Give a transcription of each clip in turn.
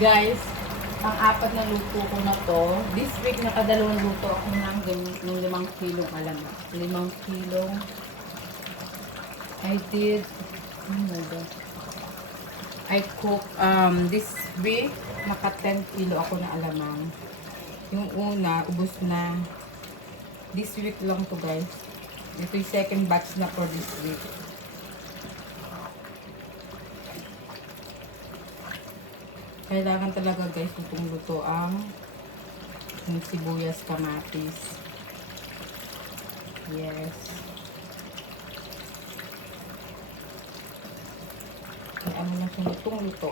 Guys, ang apat na luto ko na to. This week, nakadalawang luto ako ng 5 kilong alamak. 5 kilong. I did, oh my God. I cook, this week, naka 10 kilo ako na alamang. Yung una, ubos na. This week lang to guys. Ito yung second batch na for this week. Kailangan talaga guys itong luto ang sibuyas, kamatis. Yes. Kaya ano na siya lutong luto.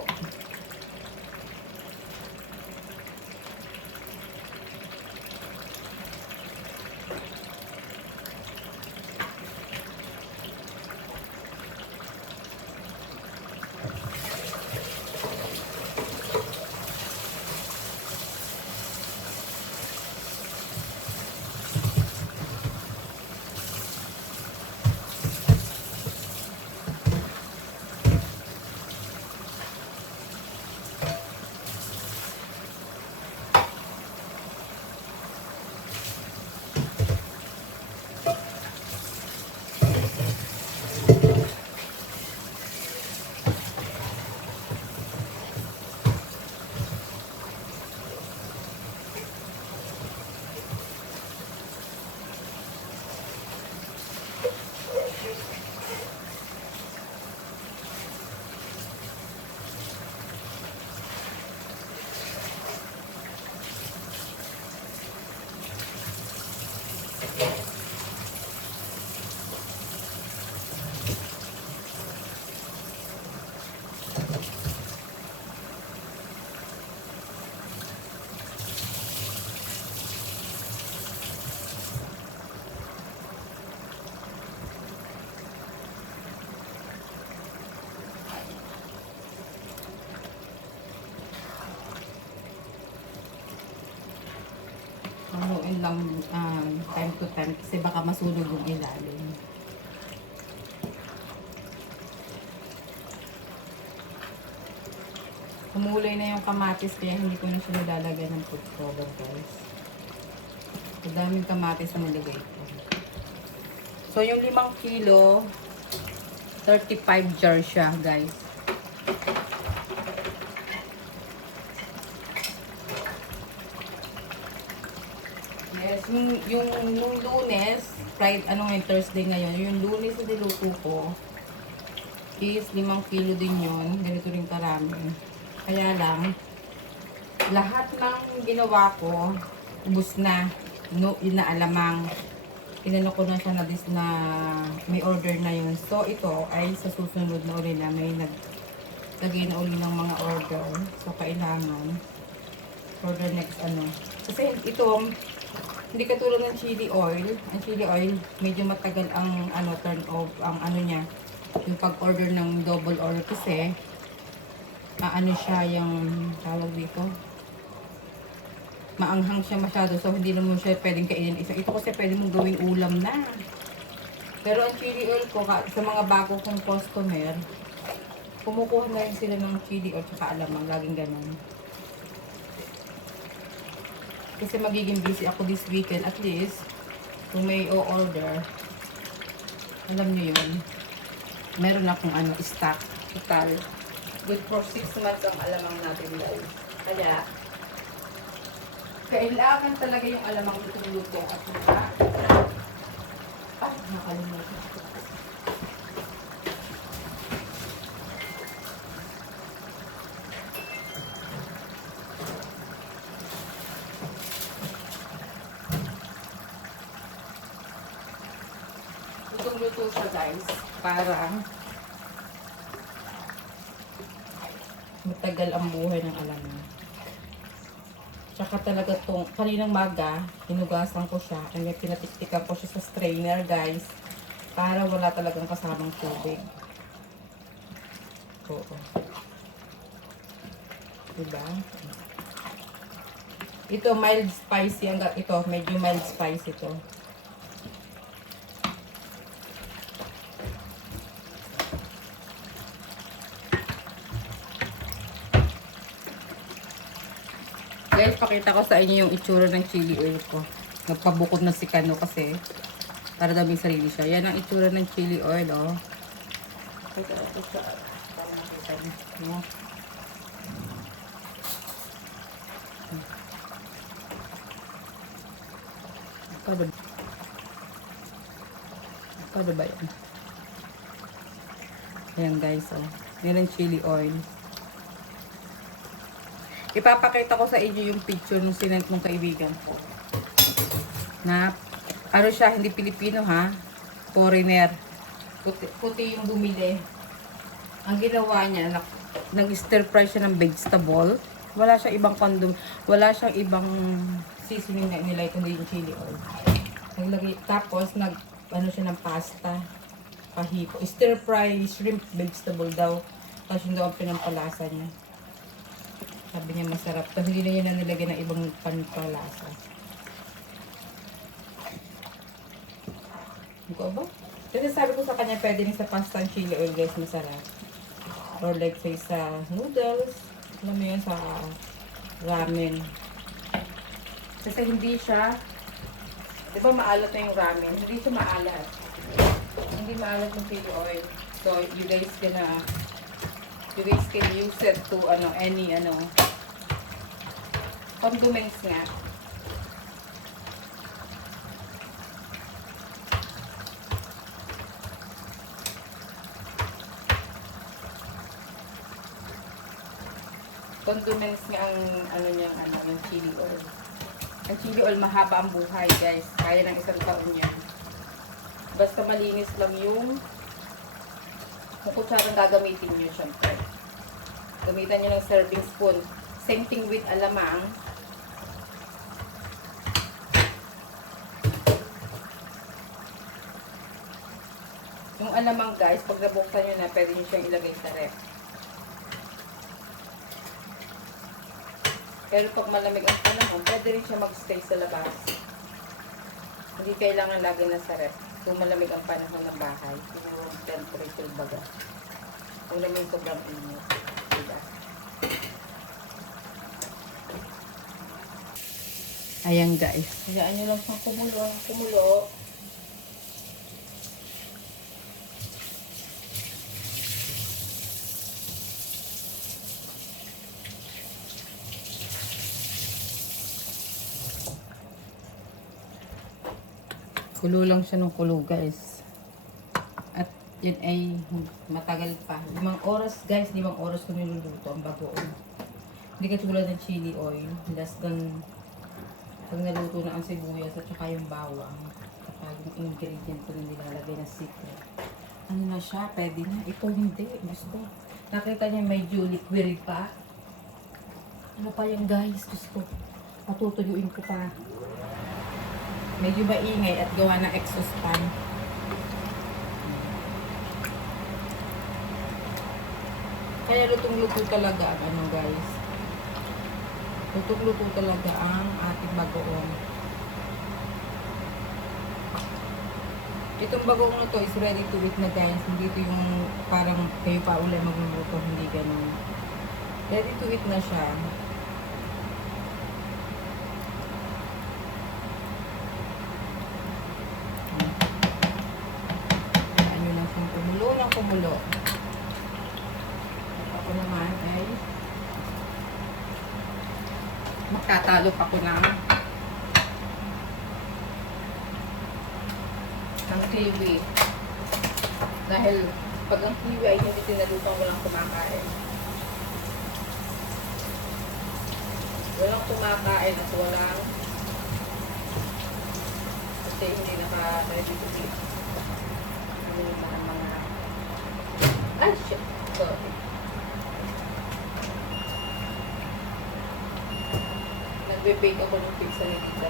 Haluin lang time to time kasi baka masunog yung ilalim. Kumulay na yung kamatis kaya hindi ko na siya nilalagyan ng food color guys. Ang daming kamatis na nilagay ko. So yung 5 kilo, 35 jar siya guys. Yes, yung Lunes, Thursday ngayon, yung Lunes na niluto ko is 5 kilo din yun. Ganito rin karami. Kaya lang, lahat ng ginawa ko, ubos na. No, inaalamang. Inano ko na siya na may order na yun. So, ito ay sa susunod na uli na may naglagay na uli ng mga order. So, kailangan order next Kasi ito, hindi katulad ng chili oil. Ang chili oil, medyo matagal ang turn off, ang niya, yung pag-order ng double order kasi siya yung tawag dito. Maanghang siya masyado, so hindi naman siya pwedeng kainin isa. Ito kasi pwede mong gawing ulam na. Pero ang chili oil ko, sa mga bago kong customer, kumukuha na rin sila ng chili oil tsaka alamang, laging ganun. Kasi magiging busy ako this weekend. At least, kung may o-order, alam nyo yun, meron akong stock. Total. Good for 6 months ang alamang natin guys. Kaya, kailangan talaga yung alamang luto at nakalimutan. Luto siya guys para matagal ang buhay ng alamang. Tsaka talaga itong kaninang maga, hinugasan ko siya and pinatiktikan ko siya sa strainer guys para wala talagang kasamang tubig. Oo. Diba? Ito mild spicy, ito medyo mild spicy ito. Guys, pakita ko sa inyo yung itsura ng chili oil ko. Nagpabukod na si Kano kasi para daw may sarili siya. Yan ang itsura ng chili oil, oh. Ito siya. Para makita niyo. Kada ba yan? Ayan guys, oh. Yan ang chili oil. Ipapakita ko sa inyo yung picture ng sinend ng kaibigan ko. Na, ano siya, hindi Pilipino ha. Foreigner. Puti yung bumili. Ang ginawa niya, nag-stir fry siya ng vegetable. Wala siyang ibang condom. Wala siyang ibang seasoning na nilay kundi yung chili oil. Naglagay, tapos, ano siya ng pasta. Pahipo. Stir fry shrimp vegetable daw. Tapos yung daw ang pinampalasa niya. Sabi niya masarap. Tapos hindi na niya na nilagyan ng ibang pampalasa. Ano ko ba? Kasi sabi ko sa kanya, pwede rin sa pasta ang chili oil guys, masarap. Or like say sa noodles. Alam mo yun, sa ramen. Kasi hindi siya, di ba maalat na yung ramen? Hindi siya maalat. Hindi maalat yung chili oil. So, you guys can use it to any condiments nga. Condiments nga ang yung chili oil. Ang chili oil mahaba ang buhay, guys. Kaya ng isang taon yan. Basta malinis lang yung kutsarang gagamitin nyo, syempre. Gamitan nyo ng serving spoon. Same thing with alamang. Yung alamang guys, pag nabuksan nyo na, pwede nyo siyang ilagay sa ref. Pero pag malamig ang panahon, pwede rin siya mag-stay sa labas. Hindi kailangan lagi na sa ref. Kung malamig ang panahon ng bahay, siguro temperature baga. Kung naman sobrang init. Diba? Ayan guys. Hayaan nyo lang pang kumulo. Kulo lang siya ng kulo guys. At yun ay matagal pa. 5 oras guys, 5 oras ko niluluto ang bagoong. Hindi katulad ng chili oil. Less than pag naluto na ang sibuyas at saka yung bawang. At yung ingredient ko na nilalagay na secret. Ano na siya? Pwede na. Ito hindi. Gusto. Nakita niya medyo liquid pa. Ano pa yan guys? Gusto. Patutuyuin ko pa. Medyo maingay at gawa ng exhaust fan. Kaya lutong-luto talaga guys. Lutong-luto talaga ang ating bagoong. Itong bagoong na to is ready to eat na guys. Hindi ito yung parang kayo pa ulit magluluto. Hindi ganun. Ready to eat na siya. Kumulo. Ako naman ay magtatalo pa ko ng kiwi. Dahil pag ang kiwi ay hindi tinalupan, walang kumakain. Walang kumakain at walang kasi hindi naka-ready to eat. Ay, shit. Sorry. Nagbe-bake ako ng pizza ni Tita.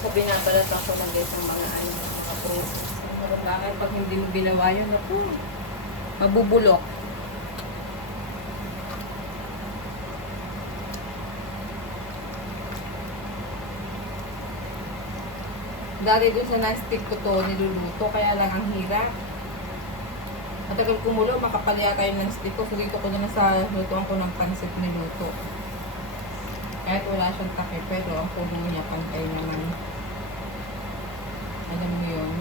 So, binabalat ako lang guys ng mga ano, tapos, bakit pag hindi mo ginawa yun, ako, mabubulok. Dati dun sa non-stick ko to, niluluto, kaya lang ang hirap. Matagal kumulo, makapal yata yung non-stick ko. So dito ko na sa lutuan ko ng pansit niluto. Kahit wala siyang takip, pero ang puno niya pantay naman. Alam mo yun.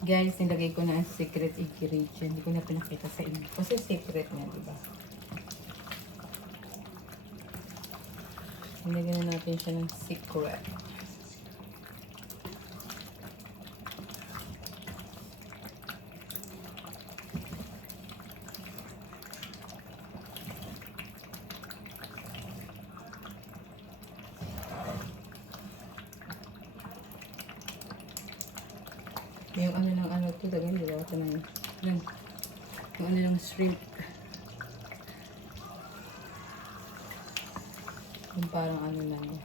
Guys, nilagay ko na ang secret ingredient. Hindi ko na pinakita sa inyo. Kasi secret niya, diba? Nilagay na natin siya ng secret. Yung ano ng ano to, lagyan nila ito na yun. Yung ano ng shrimp. Yung parang ano na yun.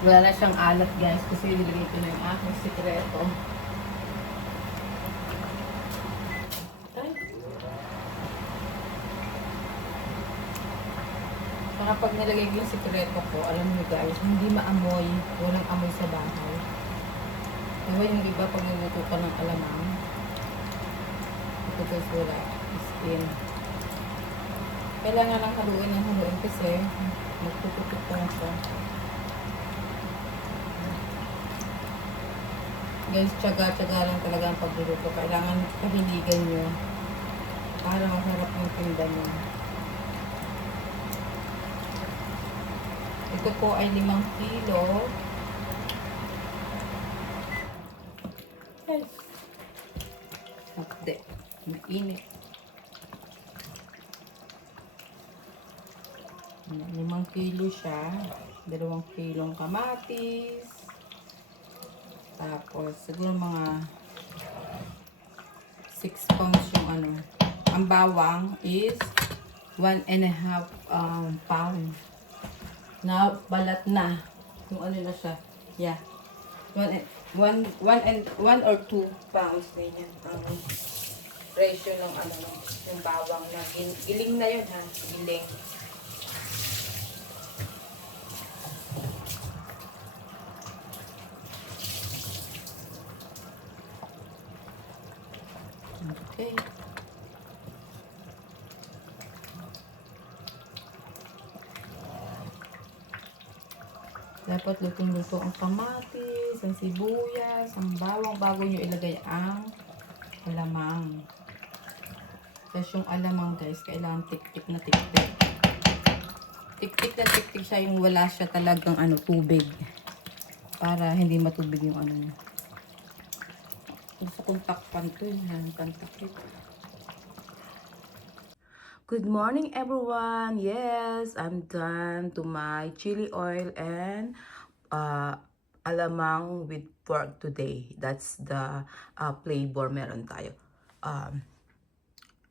Wala na siyang alat guys kasi nilagay ko na yung aking sikreto. Ay. Saka pag nilagay ko yung sikreto ko, alam niyo guys, hindi maamoy. Walang amoy sa bahay. Diba yung iba pag nagluto ka ng alamang, ito guys wala. Skin. Kailangan lang haluin kasi magtututok pa siya. Guys, tsaga-tsaga lang talaga ang pagluluto. Kailangan kahiligan nyo para masarap yung tinda nyo. Ito po ay 5 kilo. Yes. Hindi. Mainit. 5 kilo siya. 2 kilong kamatis. Tapos, siguro mga 6 pounds yung ano. Ang bawang is 1.5 pound. Na balat na. Yung ano na siya. Yeah. 1 or 2 pounds na yan. Ang ratio ng ano, yung bawang na giling na yun ha. Giling. Okay. Dapat lutong-luto ang kamatis, ang sibuyas, ang bawang bago nyo ilagay ang alamang. Tapos yung alamang guys, kailangan tik-tik na tik-tik. Tik-tik na tik-tik siya yung wala siya talagang ano, tubig. Para hindi matubig yung ano niya. Gusto kong takpan to. Yan, pantakip. Good morning everyone! Yes, I'm done to my chili oil and alamang with pork today. That's the flavor meron tayo.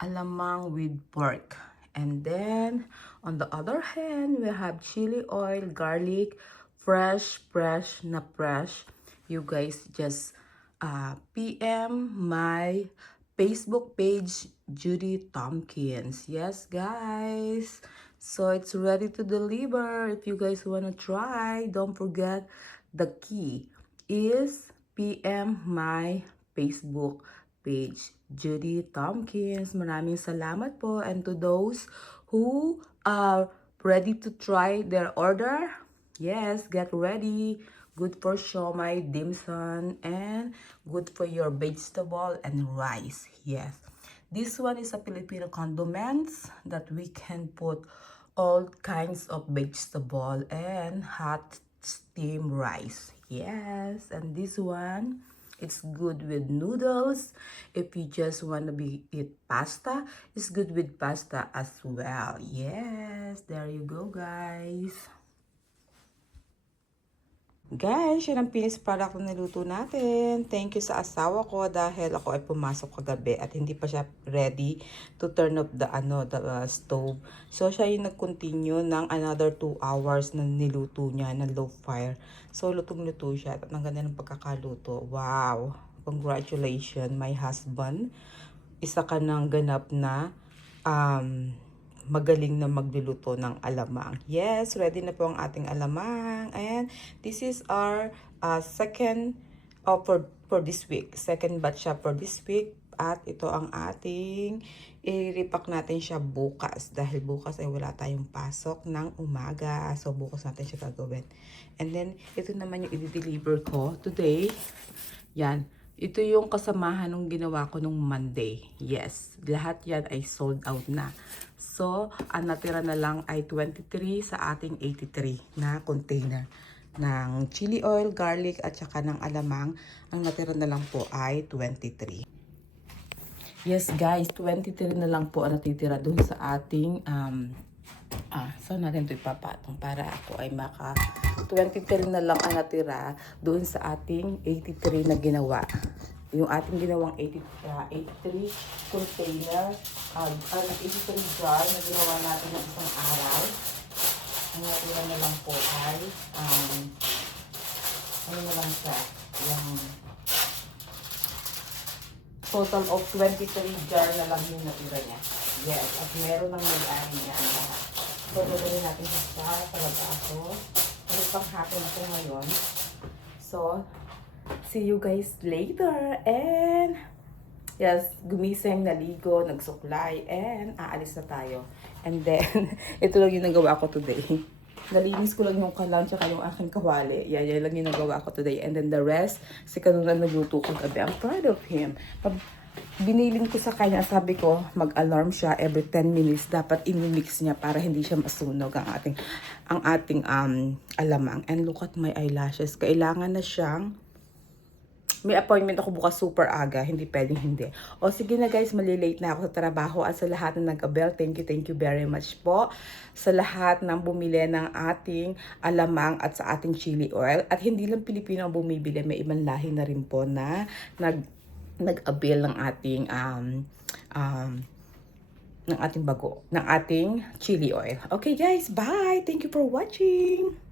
Alamang with pork. And then, on the other hand, we have chili oil, garlic, fresh na fresh. You guys just PM my Facebook page, Judy Tompkins. Yes, guys. So, it's ready to deliver. If you guys wanna try, don't forget the key is PM my Facebook page, Judy Tompkins. Maraming salamat po. And to those who are ready to try their order, yes, get ready. Good for siomai, dim sum, and good for your vegetable and rice. Yes. This one is a Filipino condiments that we can put all kinds of vegetable and hot steam rice. Yes. And this one, it's good with noodles. If you just want to eat pasta, it's good with pasta as well. Yes. There you go, guys. Guys, yun ang finished product na niluto natin. Thank you sa asawa ko dahil ako ay pumasok kagabi at hindi pa siya ready to turn off the stove. So, siya yung nag-continue ng another 2 hours na niluto niya na low fire. So, lutong-luto siya at ang ganda ng pagkakaluto. Wow! Congratulations, my husband. Isa ka ng ganap na magaling na magluluto ng alamang. Yes, ready na po ang ating alamang. And this is our second for this week. Second batch siya for this week. At ito ang ating i-repack natin siya bukas. Dahil bukas ay wala tayong pasok ng umaga. So, bukas natin siya gagawin. And then, ito naman yung i-deliver ko today. Yan. Ito yung kasamahan ng ginawa ko nung Monday. Yes, lahat yan ay sold out na. So, ang natira na lang ay 23 sa ating 83 na container ng chili oil, garlic, at saka ng alamang. Ang natira na lang po ay 23. Yes guys, 23 na lang po ang natitira dun sa ating saan natin ito ipapatong para ako ay maka 23 na lang ang natira doon sa ating 83 na ginawa. Yung ating ginawang 83 container, 83 jar na ginawa natin ng isang araw. Ang natira na lang po ay ano na lang siya, yung total of 23 jar na lang yung natira niya. Yes, at meron ng may-ari niya. So, gagawin natin siya sa lagaso. Ano pang hapon ako ngayon. So, see you guys later. And, yes, gumising, naligo, nagsuklay, and aalis na tayo. And then, ito lang yung nagawa ko today. Nalinis ko lang yung kalan, tsaka yung aking kawali. Yan lang yung nagawa ko today. And then the rest, si Kanuna nagluto ko gabi. I'm proud of him. Biniling ko sa kanya, sabi ko, mag-alarm siya every 10 minutes. Dapat in-mix niya para hindi siya masunog ang ating alamang. And look at my eyelashes. Kailangan na siyang, may appointment ako bukas super aga, hindi pwedeng hindi. O sige na guys, malilate na ako sa trabaho. At sa lahat na nag-abel, thank you very much po. Sa lahat ng bumili ng ating alamang at sa ating chili oil. At hindi lang Pilipino ang bumibili, may ibang lahi na rin po na nag-avail ng ating chili oil. Okay guys, bye! Thank you for watching!